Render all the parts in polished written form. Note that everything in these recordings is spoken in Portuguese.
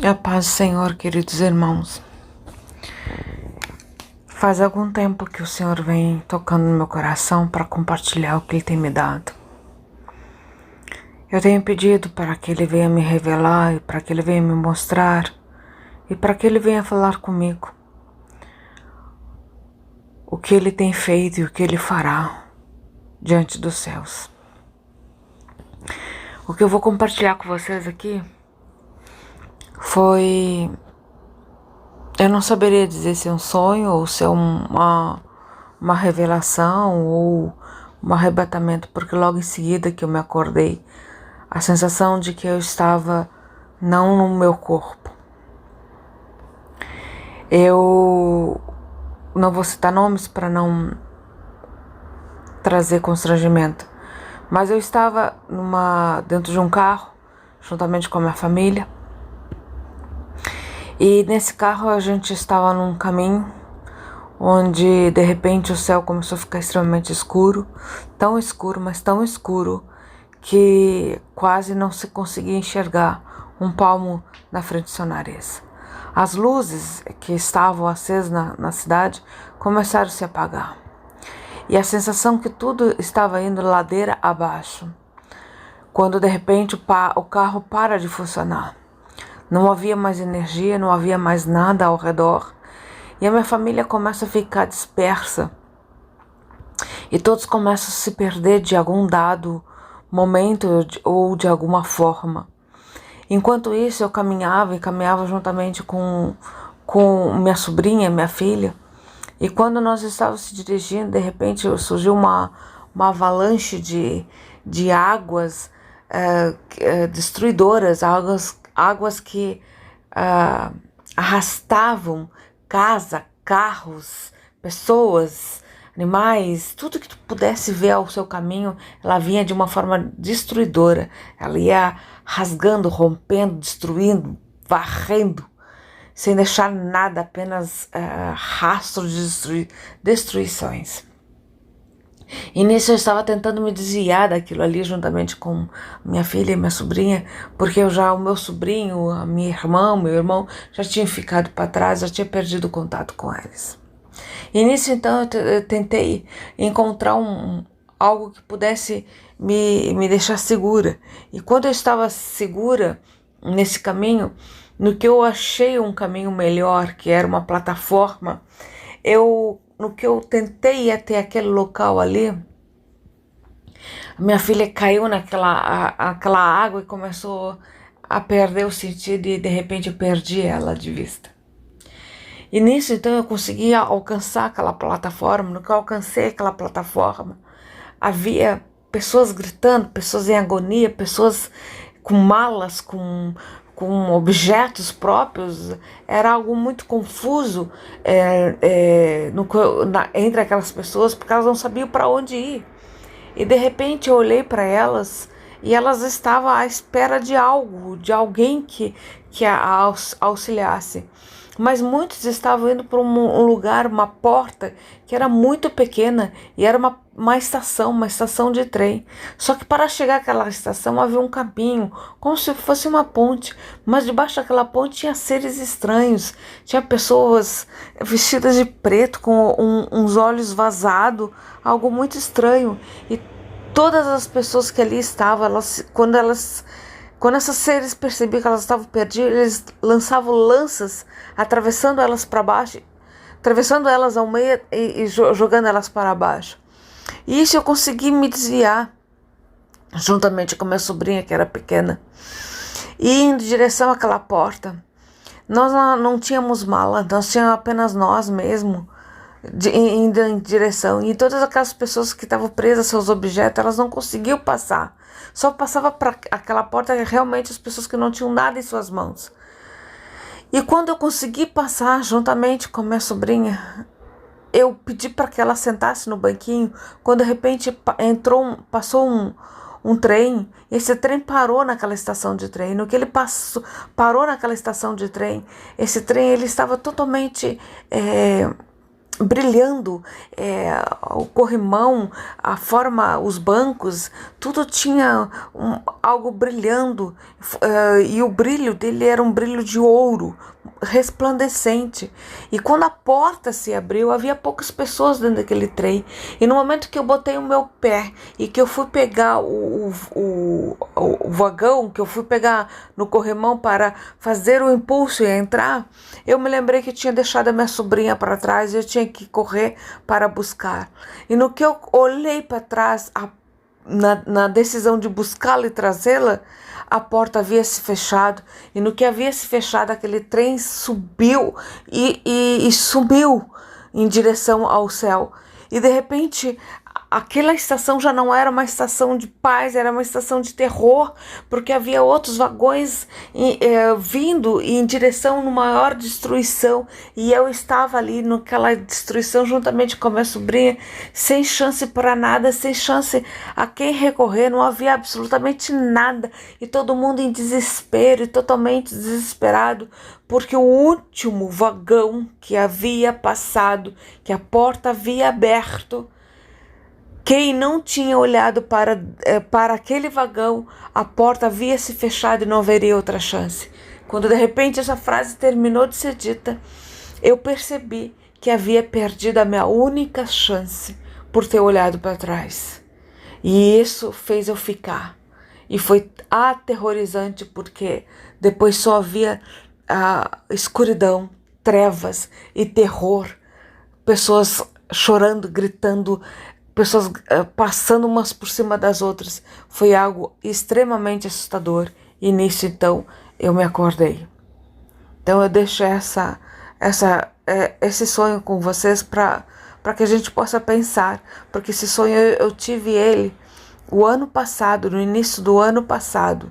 E a paz do Senhor, queridos irmãos. Faz algum tempo que o Senhor vem tocando no meu coração para compartilhar o que Ele tem me dado. Eu tenho pedido para que Ele venha me revelar e para que Ele venha me mostrar e para que Ele venha falar comigo o que Ele tem feito e o que Ele fará diante dos céus. O que eu vou compartilhar com vocês aqui foi... Eu não saberia dizer se é um sonho ou se é uma revelação ou um arrebatamento, porque logo em seguida que eu me acordei, a sensação de que eu estava não no meu corpo. Eu não vou citar nomes para não trazer constrangimento, mas eu estava dentro de um carro, juntamente com a minha família, e nesse carro a gente estava num caminho onde de repente o céu começou a ficar extremamente escuro, tão escuro, mas tão escuro que quase não se conseguia enxergar um palmo na frente do seu nariz. As luzes que estavam acesas na cidade começaram a se apagar. E a sensação que tudo estava indo ladeira abaixo. Quando de repente o carro para de funcionar. Não havia mais energia, não havia mais nada ao redor. E a minha família começa a ficar dispersa. E todos começam a se perder de algum dado momento ou de alguma forma. Enquanto isso, eu caminhava juntamente com minha sobrinha, minha filha. E quando nós estávamos se dirigindo, de repente surgiu uma avalanche de águas destruidoras, águas que arrastavam casa, carros, pessoas, animais, tudo que tu pudesse ver ao seu caminho, ela vinha de uma forma destruidora. Ela ia rasgando, rompendo, destruindo, varrendo, sem deixar nada, apenas rastros de destruições. E nisso eu estava tentando me desviar daquilo ali juntamente com minha filha e minha sobrinha, porque o meu sobrinho, a minha irmã, o meu irmão já tinham ficado para trás, já tinha perdido o contato com eles. E nisso então eu tentei encontrar algo que pudesse me deixar segura. E quando eu estava segura nesse caminho, no que eu achei um caminho melhor, que era uma plataforma, no que eu tentei ir até aquele local ali, a minha filha caiu aquela água e começou a perder o sentido e de repente eu perdi ela de vista. E nisso então eu consegui alcançar aquela plataforma. No que eu alcancei aquela plataforma, havia pessoas gritando, pessoas em agonia, pessoas com malas, com objetos próprios. Era algo muito confuso entre aquelas pessoas, porque elas não sabiam para onde ir. E de repente eu olhei para elas e elas estavam à espera de algo, de alguém que a auxiliasse. Mas muitos estavam indo para um lugar, uma porta que era muito pequena e era uma estação de trem. Só que para chegar àquela estação havia um caminho, como se fosse uma ponte, mas debaixo daquela ponte tinha seres estranhos, tinha pessoas vestidas de preto com uns olhos vazados, algo muito estranho. E todas as pessoas que ali estavam, quando esses seres percebiam que elas estavam perdidas, eles lançavam lanças, atravessando elas para baixo, atravessando elas ao meio e jogando elas para baixo. E isso eu consegui me desviar, juntamente com minha sobrinha, que era pequena, e indo em direção àquela porta. Nós não tínhamos mala, nós tínhamos apenas nós mesmos, indo em direção. E todas aquelas pessoas que estavam presas a seus objetos, elas não conseguiam passar. Só passava para aquela porta realmente as pessoas que não tinham nada em suas mãos. E quando eu consegui passar juntamente com minha sobrinha, eu pedi para que ela sentasse no banquinho, quando de repente passou um trem. Esse trem parou naquela estação de trem. No que ele parou naquela estação de trem, esse trem ele estava totalmente brilhando, o corrimão, a forma, os bancos, tudo tinha algo brilhando, e o brilho dele era um brilho de ouro, resplandecente. E quando a porta se abriu, havia poucas pessoas dentro daquele trem, e no momento que eu botei o meu pé e que eu fui pegar o vagão, que eu fui pegar no corrimão para fazer o impulso e entrar, eu me lembrei que eu tinha deixado a minha sobrinha para trás e eu tinha que correr para buscar. E no que eu olhei para trás, na decisão de buscá-la e trazê-la, a porta havia se fechado, e no que havia se fechado, aquele trem subiu e subiu em direção ao céu. E de repente, aquela estação já não era uma estação de paz, era uma estação de terror, porque havia outros vagões vindo em direção a uma maior destruição, e eu estava ali naquela destruição juntamente com a minha sobrinha, sem chance para nada, sem chance a quem recorrer, não havia absolutamente nada, e todo mundo em desespero e totalmente desesperado, porque o último vagão que havia passado, que a porta havia aberto, quem não tinha olhado para aquele vagão, a porta havia se fechado e não haveria outra chance. Quando de repente essa frase terminou de ser dita, eu percebi que havia perdido a minha única chance por ter olhado para trás. E isso fez eu ficar. E foi aterrorizante, porque depois só havia escuridão, trevas e terror. Pessoas chorando, gritando, pessoas passando umas por cima das outras. Foi algo extremamente assustador, e nisso então eu me acordei. Então eu deixo esse sonho com vocês para que a gente possa pensar, porque esse sonho eu tive ele o ano passado, no início do ano passado,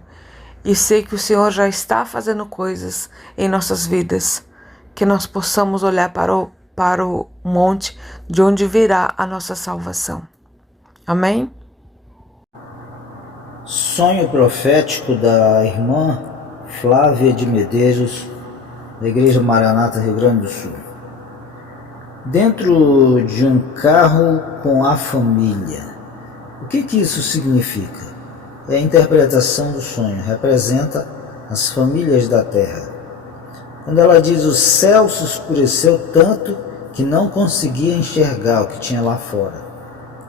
e sei que o Senhor já está fazendo coisas em nossas vidas, que nós possamos olhar para o monte de onde virá a nossa salvação. Amém? Sonho profético da irmã Flávia de Medeiros, da Igreja Maranata, Rio Grande do Sul. Dentro de um carro com a família. O que isso significa? É a interpretação do sonho, representa as famílias da terra. Quando ela diz: o céu se escureceu tanto que não conseguia enxergar o que tinha lá fora.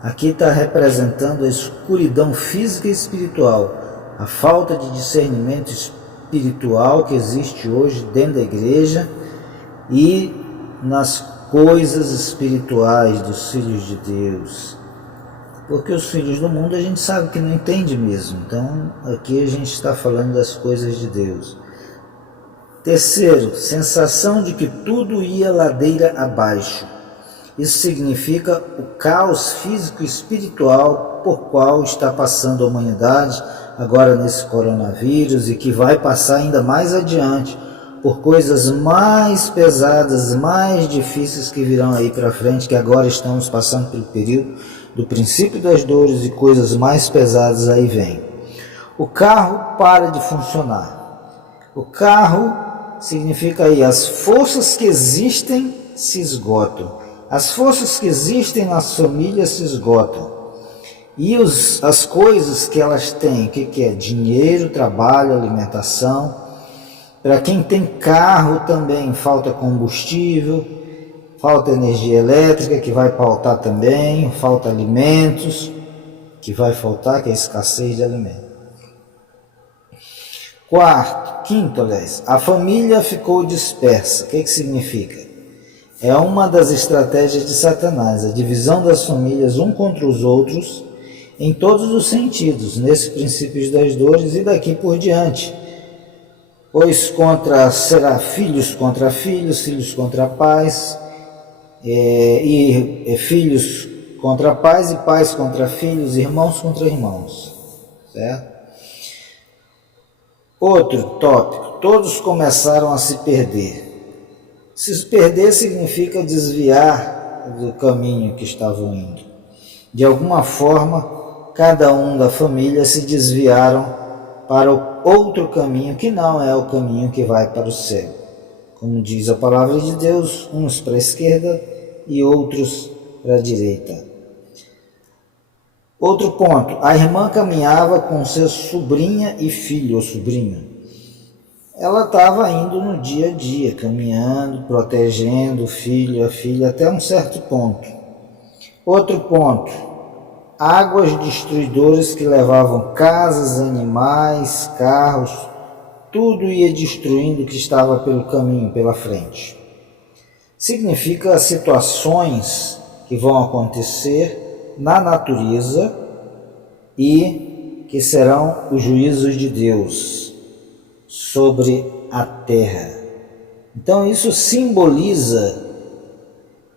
Aqui está representando a escuridão física e espiritual, a falta de discernimento espiritual que existe hoje dentro da igreja e nas coisas espirituais dos filhos de Deus. Porque os filhos do mundo a gente sabe que não entende mesmo. Então aqui a gente está falando das coisas de Deus. Terceiro, sensação de que tudo ia ladeira abaixo. Isso significa o caos físico e espiritual por qual está passando a humanidade agora nesse coronavírus, e que vai passar ainda mais adiante por coisas mais pesadas, mais difíceis que virão aí para frente, que agora estamos passando pelo período do princípio das dores, e coisas mais pesadas aí vêm. O carro para de funcionar. O carro significa aí as forças que existem se esgotam. As forças que existem nas famílias se esgotam. E as coisas que elas têm, o que é? Dinheiro, trabalho, alimentação. Para quem tem carro também falta combustível, falta energia elétrica, que vai faltar também, falta alimentos, que vai faltar, que é a escassez de alimentos. Quinto, a família ficou dispersa. O que significa? É uma das estratégias de Satanás, a divisão das famílias um contra os outros, em todos os sentidos, nesses princípios das dores e daqui por diante. Pois será filhos contra filhos, filhos contra pais, filhos contra pais e pais contra filhos, irmãos contra irmãos. Certo? Outro tópico, todos começaram a se perder. Se perder significa desviar do caminho que estavam indo. De alguma forma, cada um da família se desviaram para o outro caminho, que não é o caminho que vai para o céu. Como diz a palavra de Deus, uns para a esquerda e outros para a direita. Outro ponto, a irmã caminhava com seu sobrinha e filho ou sobrinho. Ela estava indo no dia a dia, caminhando, protegendo o filho, a filha, até um certo ponto. Outro ponto, águas destruidoras que levavam casas, animais, carros, tudo ia destruindo o que estava pelo caminho, pela frente. Significa situações que vão acontecer na natureza e que serão os juízos de Deus sobre a terra. Então isso simboliza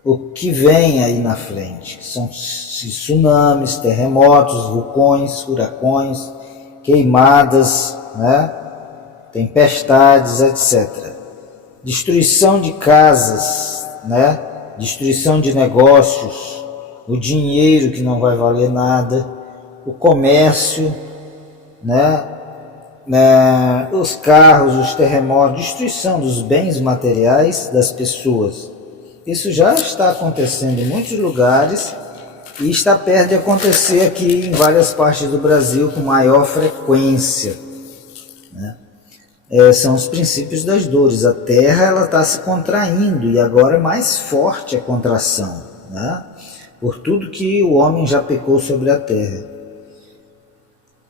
o que vem aí na frente, que são tsunamis, terremotos, vulcões, furacões, queimadas, tempestades, etc. Destruição de casas, destruição de negócios, o dinheiro que não vai valer nada, o comércio, os carros, os terremotos, destruição dos bens materiais das pessoas. Isso já está acontecendo em muitos lugares e está perto de acontecer aqui em várias partes do Brasil com maior frequência. São os princípios das dores. A terra está se contraindo e agora é mais forte a contração, por tudo que o homem já pecou sobre a terra.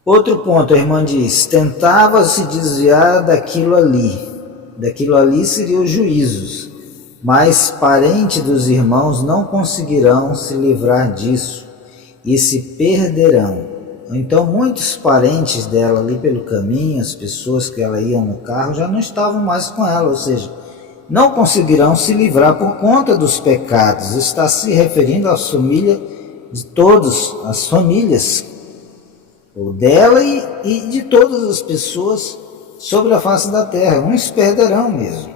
Outro ponto, a irmã diz, tentava se desviar daquilo ali. Daquilo ali seriam os juízos, mas parentes dos irmãos não conseguirão se livrar disso e se perderão. Então muitos parentes dela ali pelo caminho, as pessoas que ela ia no carro, já não estavam mais com ela, ou seja, não conseguirão se livrar por conta dos pecados. Está se referindo às famílias de todos, as famílias, ou dela e de todas as pessoas sobre a face da terra. Uns perderão mesmo.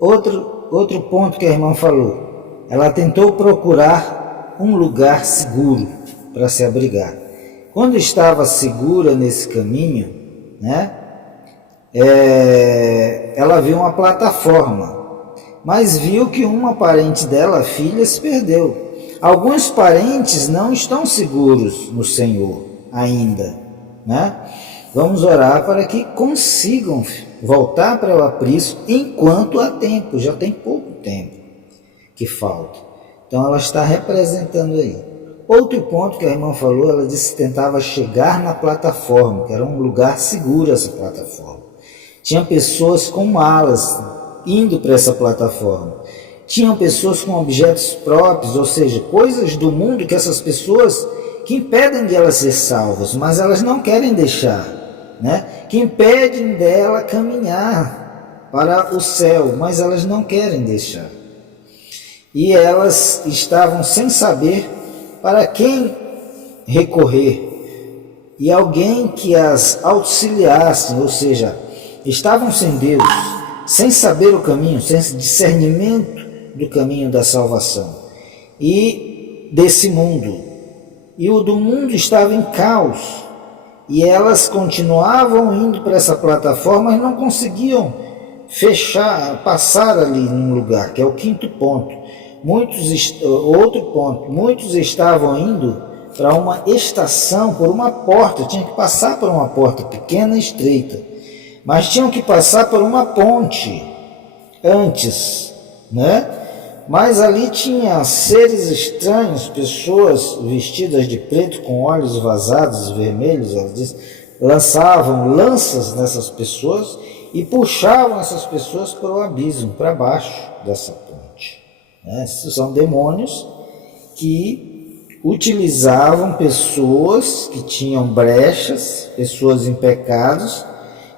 Outro ponto que a irmã falou, ela tentou procurar um lugar seguro para se abrigar. Quando estava segura nesse caminho, ela viu uma plataforma, mas viu que uma parente dela, a filha, se perdeu. Alguns parentes não estão seguros no Senhor ainda, Vamos orar para que consigam voltar para o aprisco enquanto há tempo, já tem pouco tempo que falta. Então ela está representando aí. Outro ponto que a irmã falou, ela disse que tentava chegar na plataforma, que era um lugar seguro essa plataforma. Tinha pessoas com malas indo para essa plataforma. Tinham pessoas com objetos próprios, ou seja, coisas do mundo que essas pessoas que impedem de elas ser salvas, mas elas não querem deixar, que impedem dela caminhar para o céu, mas elas não querem deixar. E elas estavam sem saber para quem recorrer e alguém que as auxiliasse, ou seja, estavam sem Deus, sem saber o caminho, sem discernimento do caminho da salvação e desse mundo. E o do mundo estava em caos e elas continuavam indo para essa plataforma e não conseguiam passar ali num lugar, que é o quinto ponto. Outro ponto, muitos estavam indo para uma estação por uma porta, tinham que passar por uma porta pequena e estreita, mas tinham que passar por uma ponte antes, Mas ali tinha seres estranhos, pessoas vestidas de preto com olhos vazados vermelhos, ela diz, lançavam lanças nessas pessoas e puxavam essas pessoas para o abismo, para baixo dessa ponte. Esses são demônios que utilizavam pessoas que tinham brechas, pessoas em pecados,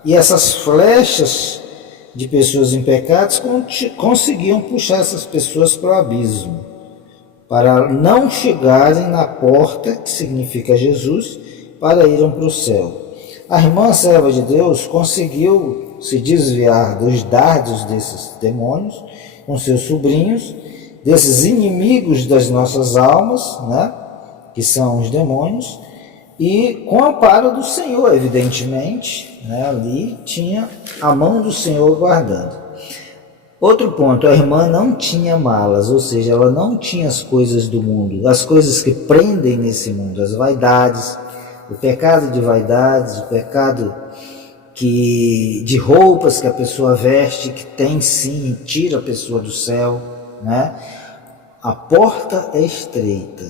e essas flechas de pessoas em pecados conseguiam puxar essas pessoas para o abismo, para não chegarem na porta, que significa Jesus, para irem para o céu. A irmã serva de Deus conseguiu se desviar dos dardos desses demônios, com seus sobrinhos, desses inimigos das nossas almas, que são os demônios, e com o amparo do Senhor, evidentemente, ali tinha a mão do Senhor guardando. Outro ponto, a irmã não tinha malas, ou seja, ela não tinha as coisas do mundo, as coisas que prendem nesse mundo, as vaidades, o pecado de vaidades, o pecado de roupas que a pessoa veste, que tem sim, tira a pessoa do céu, né? A porta é estreita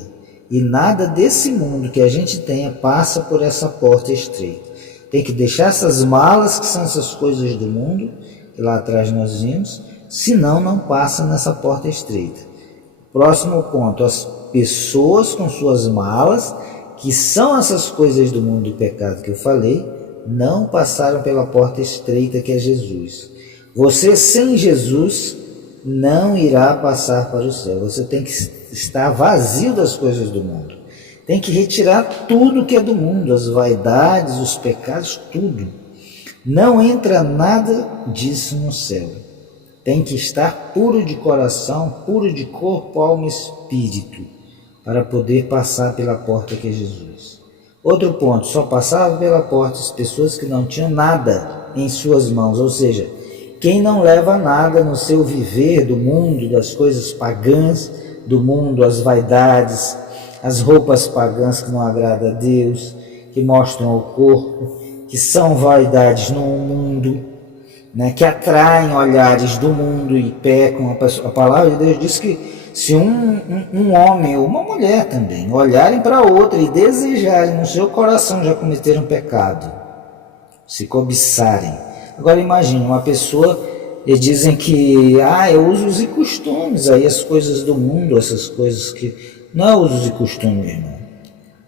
e nada desse mundo que a gente tenha passa por essa porta estreita. Tem que deixar essas malas, que são essas coisas do mundo, que lá atrás nós vimos, senão não passa nessa porta estreita. Próximo ponto, as pessoas com suas malas, que são essas coisas do mundo do pecado que eu falei, não passaram pela porta estreita que é Jesus. Você sem Jesus não irá passar para o céu. Você tem que estar vazio das coisas do mundo. Tem que retirar tudo que é do mundo, as vaidades, os pecados, tudo. Não entra nada disso no céu. Tem que estar puro de coração, puro de corpo, alma e espírito, para poder passar pela porta que é Jesus. Outro ponto, só passavam pela porta as pessoas que não tinham nada em suas mãos, ou seja, quem não leva nada no seu viver do mundo, das coisas pagãs do mundo, as vaidades, as roupas pagãs que não agradam a Deus, que mostram o corpo, que são vaidades no mundo, né, que atraem olhares do mundo e pecam. A palavra de Deus diz que se um homem ou uma mulher também olharem para outra e desejarem no seu coração, já cometeram pecado, se cobiçarem. Agora imagine uma pessoa, e dizem que é usos e costumes, aí as coisas do mundo, essas coisas que não é usos e costumes, irmão,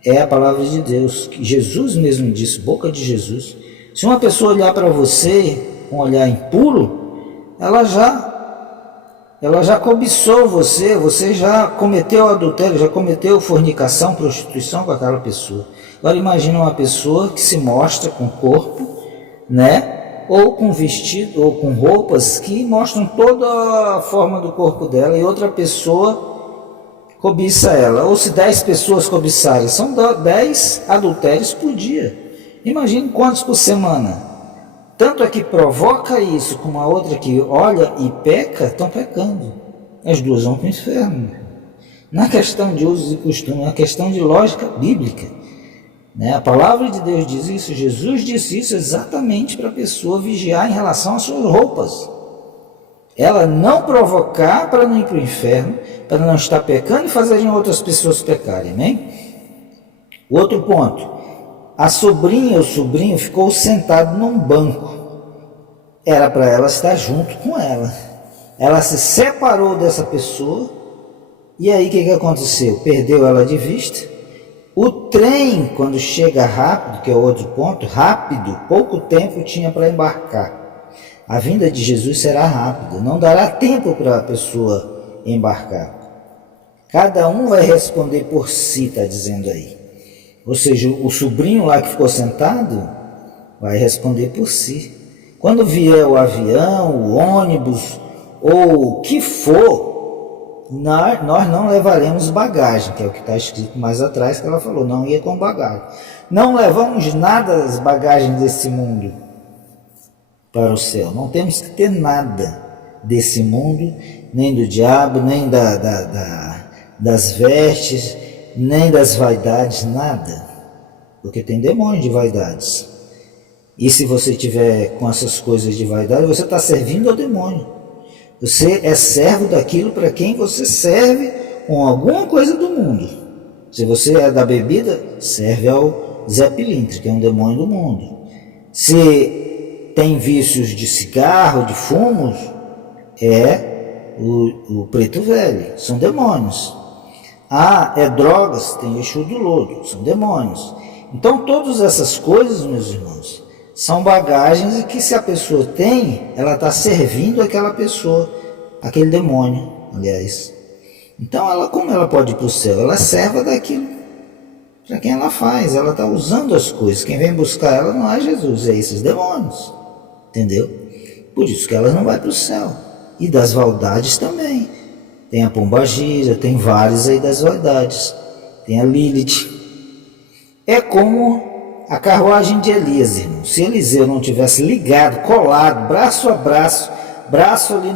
é a palavra de Deus, que Jesus mesmo disse, boca de Jesus. Se uma pessoa olhar para você com um olhar impuro, ela já cobiçou você, você já cometeu adultério, já cometeu fornicação, prostituição com aquela pessoa. Agora imagina uma pessoa que se mostra com o corpo, né, ou com vestido, ou com roupas que mostram toda a forma do corpo dela, e outra pessoa cobiça ela. Ou se 10 pessoas cobiçarem, são 10 adultérios por dia. Imagine quantos por semana. Tanto a que provoca isso, como a outra que olha e peca, estão pecando. As duas vão para o inferno. Não é questão de usos e costumes, é questão de lógica bíblica. A palavra de Deus diz isso, Jesus disse isso exatamente para a pessoa vigiar em relação às suas roupas. Ela não provocar para não ir para o inferno, para não estar pecando e fazerem outras pessoas pecarem, amém? Outro ponto, a sobrinha ou sobrinho ficou sentado num banco. Era para ela estar junto com ela. Ela se separou dessa pessoa e aí o que aconteceu? Perdeu ela de vista. O trem, quando chega rápido, que é outro ponto, rápido, pouco tempo tinha para embarcar. A vinda de Jesus será rápida, não dará tempo para a pessoa embarcar. Cada um vai responder por si, está dizendo aí. Ou seja, o sobrinho lá que ficou sentado vai responder por si. Quando vier o avião, o ônibus ou o que for, nós não levaremos bagagem, que é o que está escrito mais atrás, que ela falou, não ia com bagagem. Não levamos nada das bagagens desse mundo para o céu. Não temos que ter nada desse mundo, nem do diabo, nem das vestes, nem das vaidades, nada. Porque tem demônio de vaidades. E se você tiver com essas coisas de vaidade, você está servindo ao demônio. Você é servo daquilo para quem você serve com alguma coisa do mundo. Se você é da bebida, serve ao Zé Pilintra, que é um demônio do mundo. Se tem vícios de cigarro, de fumos, é o preto velho, são demônios. É drogas, tem Exu do lodo, são demônios. Então todas essas coisas, meus irmãos, são bagagens que se a pessoa tem, ela está servindo aquela pessoa, aquele demônio, aliás. Então, como ela pode ir para o céu? Ela é serva daquilo para quem ela faz, ela está usando as coisas. Quem vem buscar ela não é Jesus, é esses demônios, entendeu? Por isso que ela não vai para o céu. E das vaidades também. Tem a pombagira, tem vários aí das vaidades. Tem a Lilith. É como a carruagem de Elias, irmão. Se Eliseu não tivesse ligado, colado, braço a braço, braço ali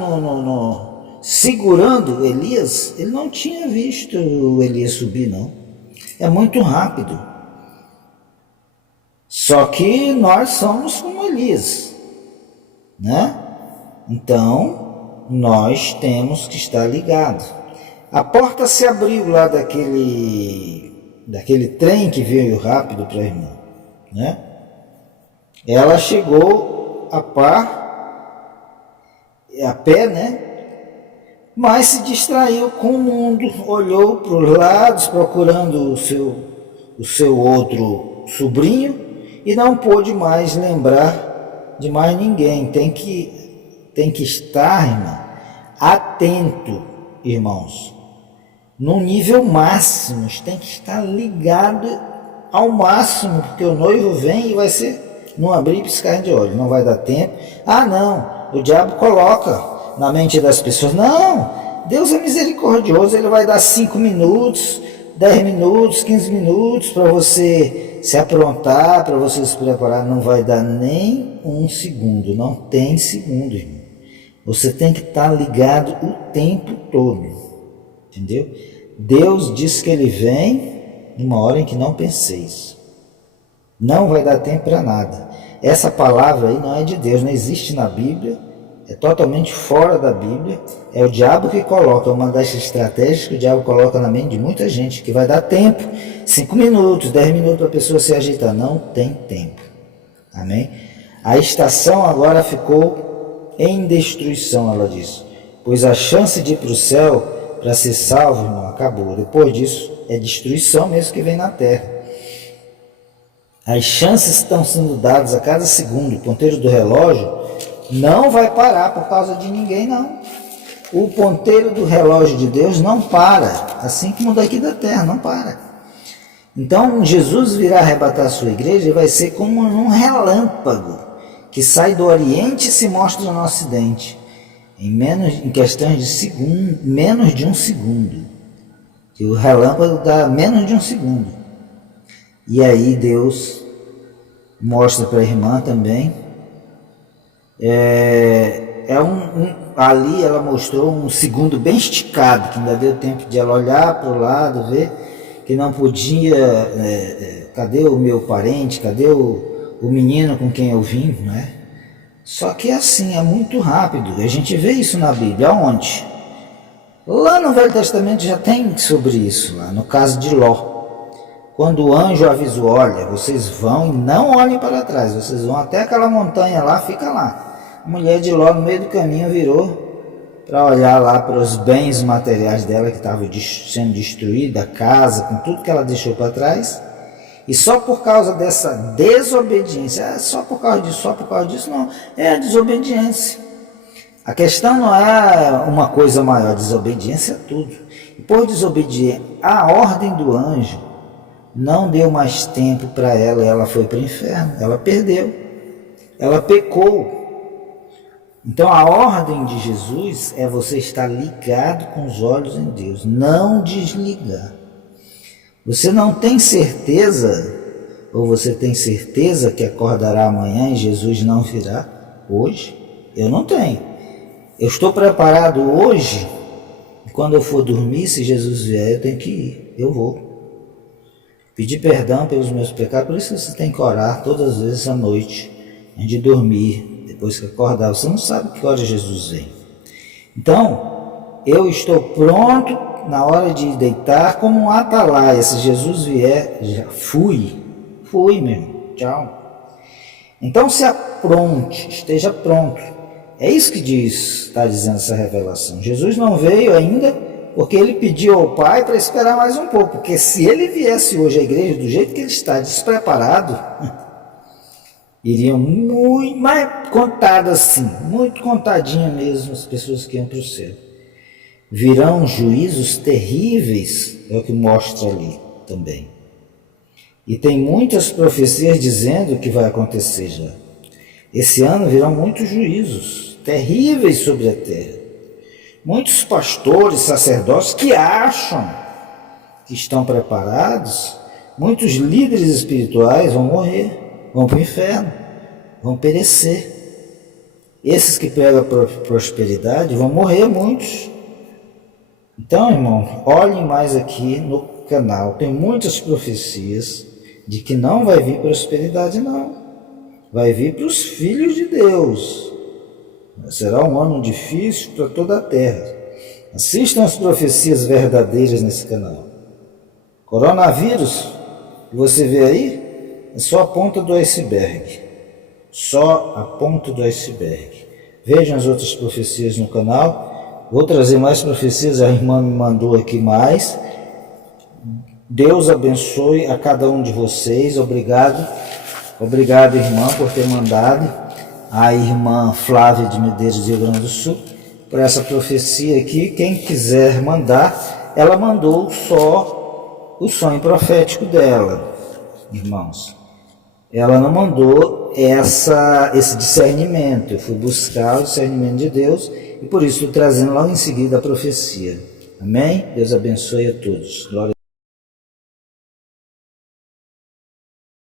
segurando Elias, ele não tinha visto o Elias subir, não. É muito rápido. Só que nós somos como Elias, né? Então, nós temos que estar ligados. A porta se abriu lá daquele trem que veio rápido para a irmã, né? Ela chegou a pé, né? Mas se distraiu com o mundo, olhou para os lados procurando o seu outro sobrinho e não pôde mais lembrar de mais ninguém. Tem que estar, irmão, atento, irmãos, no nível máximo, tem que estar ligado ao máximo, porque o noivo vem e vai ser não abrir e piscar de olho, não vai dar tempo. Ah, não, o diabo coloca na mente das pessoas, não, Deus é misericordioso, ele vai dar 5 minutos, 10 minutos, 15 minutos para você se aprontar, para você se preparar. Não vai dar nem um segundo, não tem segundo, irmão. Você tem que estar ligado o tempo todo, entendeu? Deus diz que ele vem numa hora em que não penseis. Não vai dar tempo para nada. Essa palavra aí não é de Deus, não existe na Bíblia, é totalmente fora da Bíblia. É o diabo que coloca, uma das estratégias que o diabo coloca na mente de muita gente, que vai dar tempo, 5 minutos, 10 minutos para a pessoa se agitar. Não tem tempo. Amém? A estação agora ficou em destruição, ela diz, pois a chance de ir para o céu para ser salvo, irmão, acabou. Depois disso é destruição mesmo que vem na terra. As chances estão sendo dadas a cada segundo. O ponteiro do relógio não vai parar por causa de ninguém, não. O ponteiro do relógio de Deus não para, assim como daqui da terra, não para. Então, Jesus virá arrebatar a sua igreja e vai ser como um relâmpago que sai do Oriente e se mostra no Ocidente, em questões de segundo, menos de um segundo. Que o relâmpago dá menos de um segundo. E aí Deus mostra para a irmã também. Ali ela mostrou um segundo bem esticado, que ainda deu tempo de ela olhar para o lado, ver que não podia, cadê o meu parente, cadê o menino com quem eu vim, né? Só que assim, é muito rápido. A gente vê isso na Bíblia. Aonde? Lá no Velho Testamento já tem sobre isso, lá no caso de Ló. Quando o anjo avisou, olha, vocês vão e não olhem para trás, vocês vão até aquela montanha lá, fica lá. A mulher de Ló no meio do caminho virou para olhar lá para os bens materiais dela que estavam sendo destruídos, a casa, com tudo que ela deixou para trás. E só por causa dessa desobediência, só por causa disso, não, é a desobediência. A questão não é uma coisa maior, desobediência é tudo. E por desobediência, a ordem do anjo não deu mais tempo para ela, ela foi para o inferno, ela perdeu, ela pecou. Então a ordem de Jesus é você estar ligado com os olhos em Deus, não desligar. Você não tem certeza, ou você tem certeza que acordará amanhã e Jesus não virá hoje? Eu não tenho. Eu estou preparado hoje, e quando eu for dormir, se Jesus vier, eu tenho que ir, eu vou. Pedir perdão pelos meus pecados, por isso que você tem que orar todas as vezes à noite, antes de dormir, depois que acordar. Você não sabe que hora Jesus vem. Então, eu estou pronto na hora de deitar como um atalaia. Se Jesus vier, já fui, meu irmão, tchau. Então se apronte, esteja pronto. É isso que está dizendo essa revelação. Jesus não veio ainda porque ele pediu ao Pai para esperar mais um pouco, porque se ele viesse hoje à igreja do jeito que ele está, despreparado, iriam muito mais contadas assim, muito contadinha mesmo as pessoas que iam para o céu. Virão juízos terríveis, é o que mostra ali também. E tem muitas profecias dizendo o que vai acontecer já. Esse ano virão muitos juízos terríveis sobre a terra. Muitos pastores, sacerdotes que acham que estão preparados, muitos líderes espirituais vão morrer, vão para o inferno, vão perecer. Esses que pegam a prosperidade vão morrer muitos. Então, irmão, olhem mais aqui no canal. Tem muitas profecias de que não vai vir prosperidade, não. Vai vir para os filhos de Deus. Será um ano difícil para toda a terra. Assistam as profecias verdadeiras nesse canal. Coronavírus, que você vê aí, é só a ponta do iceberg. Só a ponta do iceberg. Vejam as outras profecias no canal. Vou trazer mais profecias, a irmã me mandou aqui mais. Deus abençoe a cada um de vocês. Obrigado. Obrigado, irmã, por ter mandado. A irmã Flávia de Medeiros, Rio Grande do Sul, por essa profecia aqui. Quem quiser mandar, ela mandou só o sonho profético dela, irmãos. Ela não mandou esse discernimento. Eu fui buscar o discernimento de Deus e por isso estou trazendo logo em seguida a profecia. Amém? Deus abençoe a todos. Glória